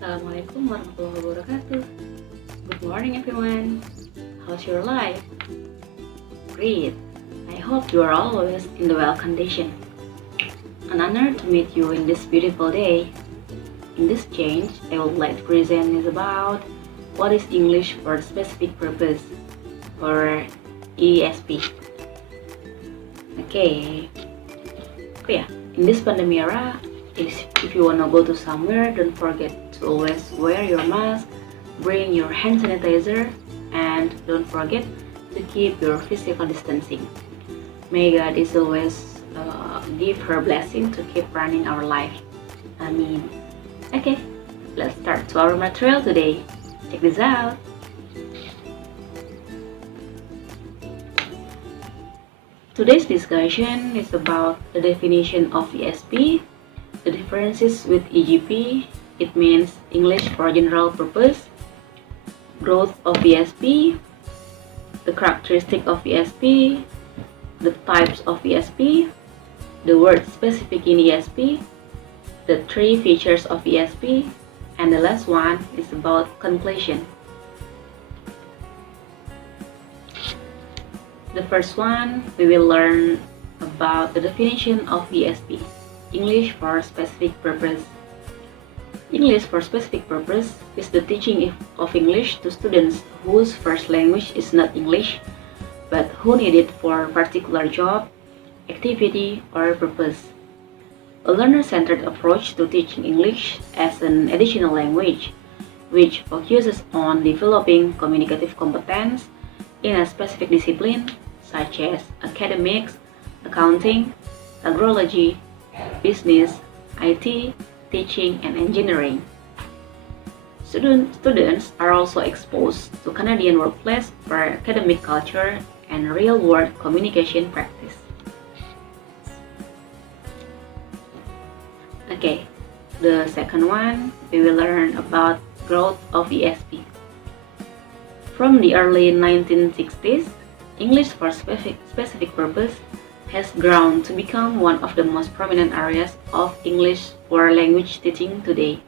Assalamualaikum warahmatullahi wabarakatuh. Good morning everyone. How's your life? Great. I hope you are always in the well condition. An honor to meet you in this beautiful day. In this change, I would like to present is about what is English for specific purpose or ESP. Okay. In this pandemic era, if you wanna go to somewhere, don't forget to always wear your mask, bring your hand sanitizer, and don't forget to keep your physical distancing. May God is always give her blessing to keep running our life. Amen. Okay, let's start to our material today. Check this out. Today's discussion is about the definition of ESP, the differences with EGP, it means English for General Purpose, growth of ESP, the characteristic of ESP, the types of ESP, the word specific in ESP, the 3 features of ESP, and the last one is about conclusion. The first one, we will learn about the definition of ESP. English for specific purpose. English for specific purpose is the teaching of English to students whose first language is not English, but who need it for a particular job, activity, or purpose. A learner-centered approach to teaching English as an additional language, which focuses on developing communicative competence in a specific discipline, such as academics, accounting, agrology, business, IT, teaching, and engineering. Students are also exposed to Canadian workplace for academic culture and real-world communication practice. Okay, the second one, we will learn about growth of ESP. From the early 1960s, English for specific purpose has grown to become one of the most prominent areas of English for language teaching today.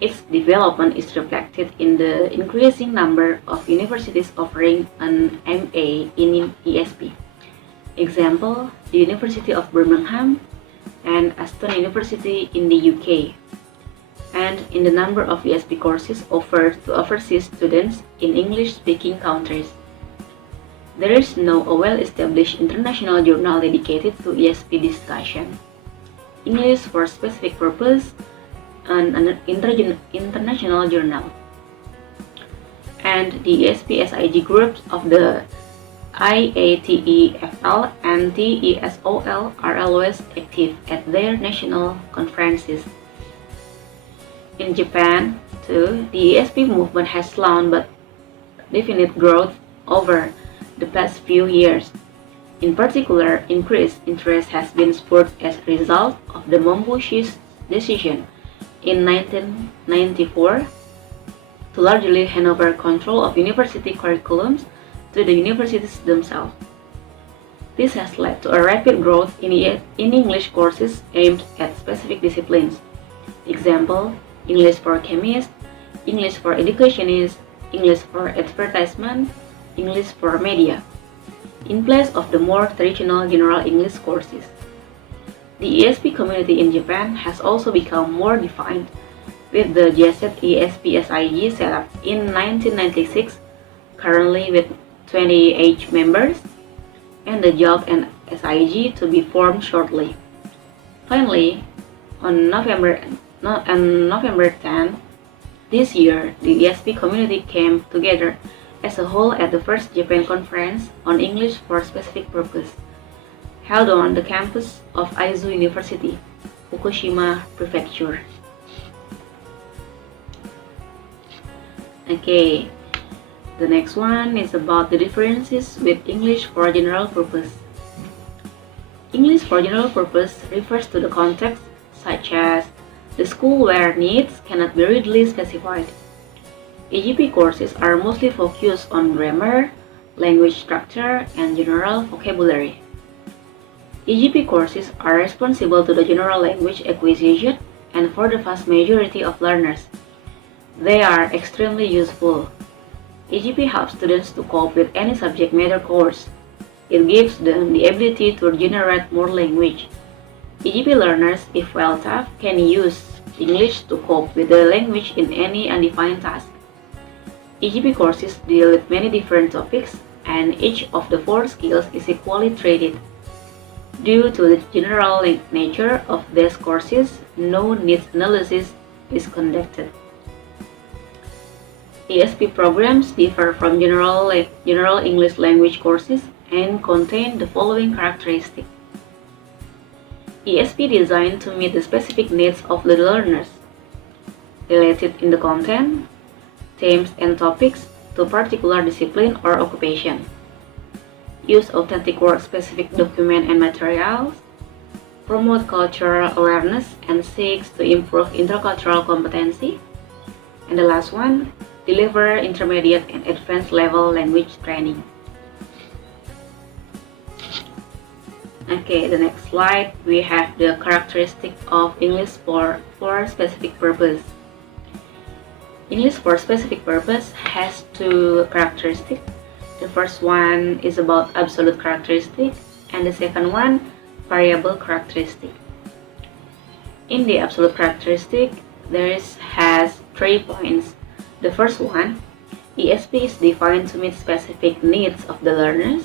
Its development is reflected in the increasing number of universities offering an MA in ESP. Example, the University of Birmingham and Aston University in the UK, and in the number of ESP courses offered to overseas students in English-speaking countries. There is now a well-established international journal dedicated to ESP discussion. English for specific purpose, an international journal. And the ESP-SIG groups of the IATEFL and TESOL are always active at their national conferences. In Japan, too, the ESP movement has slowed but definite growth over the past few years. In particular, increased interest has been spurred as a result of the Mombushi's decision in 1994 to largely hand over control of university curriculums to the universities themselves. This has led to a rapid growth in English courses aimed at specific disciplines. Example, English for chemists, English for educationists, English for advertisement, English for media, in place of the more traditional general English courses. The ESP community in Japan has also become more defined, with the JASET ESP-SIG set up in 1996, currently with 28 members, and the JOG and SIG to be formed shortly. Finally, on November 10 this year, the ESP community came together as a whole at the first Japan Conference on English for Specific Purpose, held on the campus of Aizu University, Fukushima Prefecture. Okay, the next one is about the differences with English for General Purpose. English for General Purpose refers to the context such as the school where needs cannot be readily specified. EGP courses are mostly focused on grammar, language structure, and general vocabulary. EGP courses are responsible to the general language acquisition and for the vast majority of learners, they are extremely useful. EGP helps students to cope with any subject matter course. It gives them the ability to generate more language. EGP learners, if well taught, can use English to cope with the language in any undefined task. EGP courses deal with many different topics, and each of the 4 skills is equally treated. Due to the general nature of these courses, no needs analysis is conducted. ESP programs differ from general English language courses and contain the following characteristics. ESP designed to meet the specific needs of the learners, related in the content, themes and topics to particular discipline or occupation. Use authentic work-specific documents and materials, promote cultural awareness and seeks to improve intercultural competency. And the last one, deliver intermediate and advanced level language training. Okay, the next slide, we have the characteristic of English for specific purpose. English for specific purpose has 2 characteristics. The first one is about absolute characteristic, and the second one, variable characteristic. In the absolute characteristic, has 3 points. The first one, ESP is defined to meet specific needs of the learners.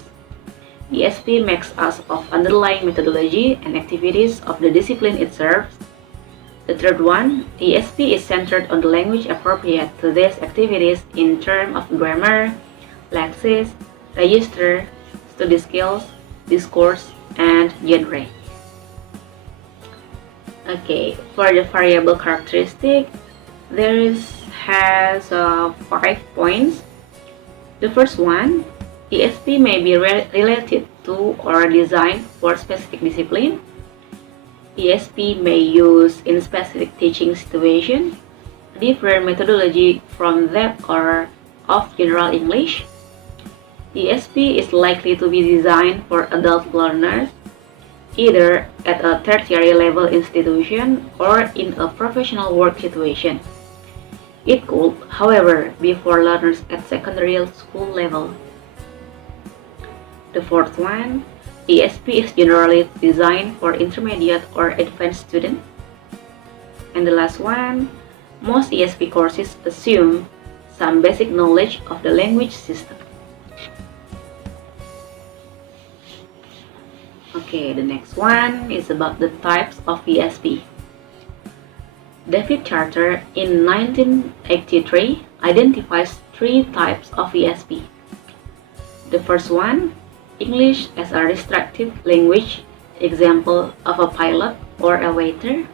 ESP makes use of underlying methodology and activities of the discipline it serves. The third one, ESP is centered on the language appropriate to these activities in terms of grammar, lexis, register, study skills, discourse, and genre. Okay, for the variable characteristic, has 5 points. The first one, ESP may be related to or designed for specific discipline. ESP may use in specific teaching situation, different methodology from that or of general English. ESP is likely to be designed for adult learners, either at a tertiary level institution or in a professional work situation. It could, however, be for learners at secondary school level. The fourth one, ESP is generally designed for intermediate or advanced students. And the last one, most ESP courses assume some basic knowledge of the language system. Okay, the next one is about the types of ESP. David Charter in 1983 identifies 3 types of ESP. The first one, English as a restrictive language, example of a pilot or a waiter.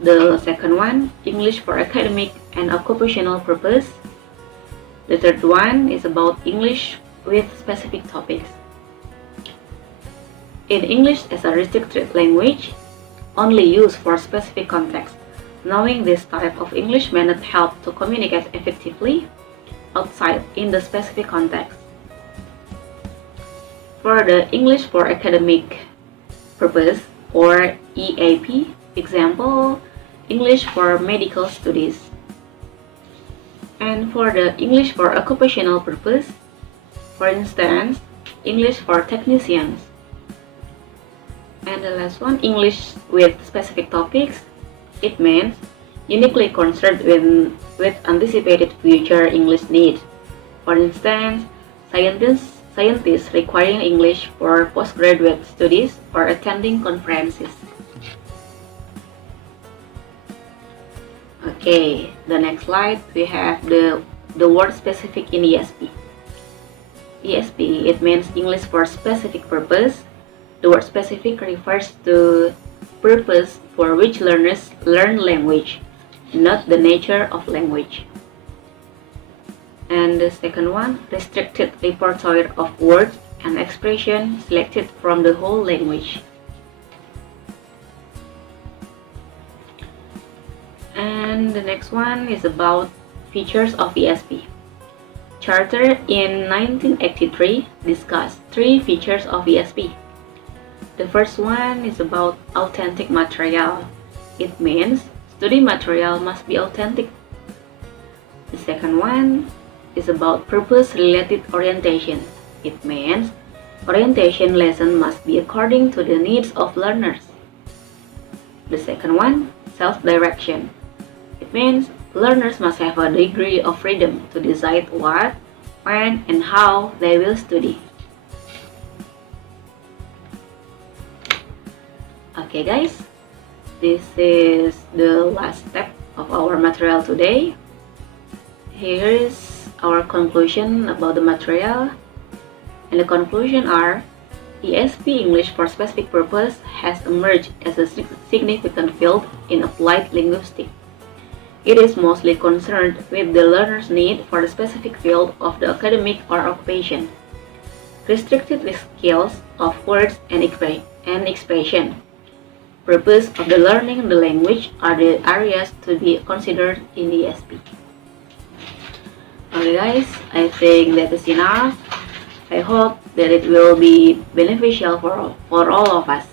The second one, English for academic and occupational purpose. The third one is about English with specific topics. In English as a restricted language, only used for specific context, knowing this type of English may not help to communicate effectively outside in the specific context. For the English for academic purpose or EAP, example, English for medical studies. And for the English for occupational purpose, for instance, English for technicians. And the last one, English with specific topics. It means uniquely concerned with anticipated future English needs. For instance, scientists requiring English for postgraduate studies or attending conferences. Okay, the next slide, we have the word specific in ESP. ESP, it means English for specific purpose. The word specific refers to purpose for which learners learn language, not the nature of language. And the second one, restricted repertoire of words and expression selected from the whole language. And the next one is about features of ESP. Charter in 1983 discussed 3 features of ESP. The first one is about authentic material. It means study material must be authentic. The second one is about purpose-related orientation. It means orientation lesson must be according to the needs of learners. The second one, self-direction. It means learners must have a degree of freedom to decide what, when, and how they will study. Okay guys, this is the last step of our material today. Here is our conclusion about the material. And the conclusion are, ESP English for Specific Purpose has emerged as a significant field in applied linguistics. It is mostly concerned with the learner's need for the specific field of the academic or occupation, restricted with skills of words and expression. Purpose of the learning the language are the areas to be considered in the ESP. Okay guys, I think that is enough. I hope that it will be beneficial for all of us.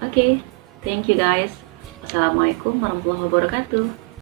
Okay, thank you guys. Wassalamualaikum warahmatullahi wabarakatuh.